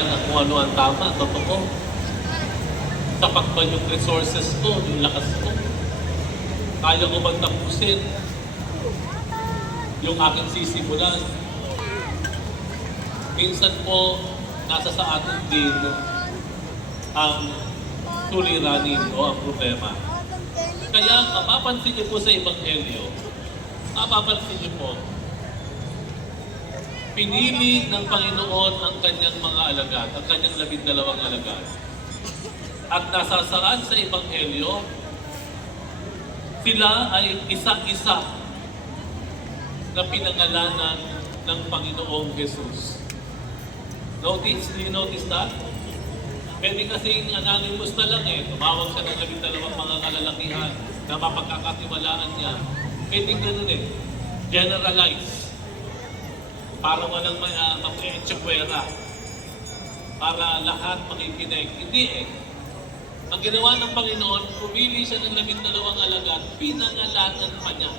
kung ano ang tama, totoo. Sapat ba yung resources ko, yung lakas ko? Kaya ko bang tapusin yung aking sisimulan? Minsan po, nasa sa atin din ang suliranin o ang problema. Kaya mapapansin niyo po sa Ebanghelyo, mapapansin niyo po, pinili ng Panginoon ang kanyang mga alagad, ang kanyang 12 alagad. At nasasaan sa Ebanghelyo, sila ay isa-isa na pinangalanan ng Panginoong Jesus. Do you notice that? Pwede kasing anonymous na lang tumawag siya ng 12 mga kalalakihan na mapagkakatiwalaan niya. Pwede ganun generalize. Para walang mag-etsakwera. Para lahat makikinig. Hindi Ang ginawa ng Panginoon, pumili siya ng 12 alagad, pinangalanan pa niya.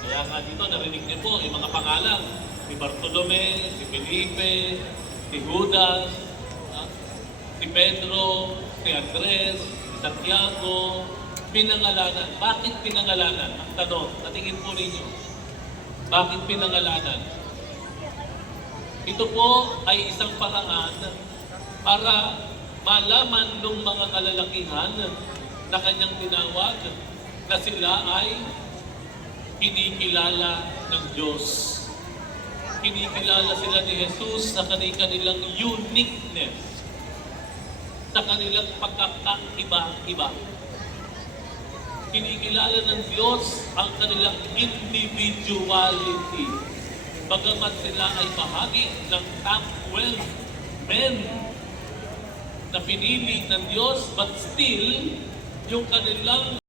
Kaya nga dito, narinig niyo po, yung mga pangalan. Si Bartolome, si Felipe, si Judas, si Pedro, si Andres, si Santiago, pinangalanan. Bakit pinangalanan? Ang tanong, natingin po ninyo. Bakit pinangalanan? Ito po ay isang paraan para malaman ng mga kalalakihan na kanyang tinawag na sila ay kinikilala ng Diyos. Kinikilala sila ni Jesus sa kanilang uniqueness, sa kanilang pagkakaiba-iba. Kinikilala ng Diyos ang kanilang individuality. Bagamat sila ay bahagi ng top 12 men na pinili ng Diyos, but still, yung kanilang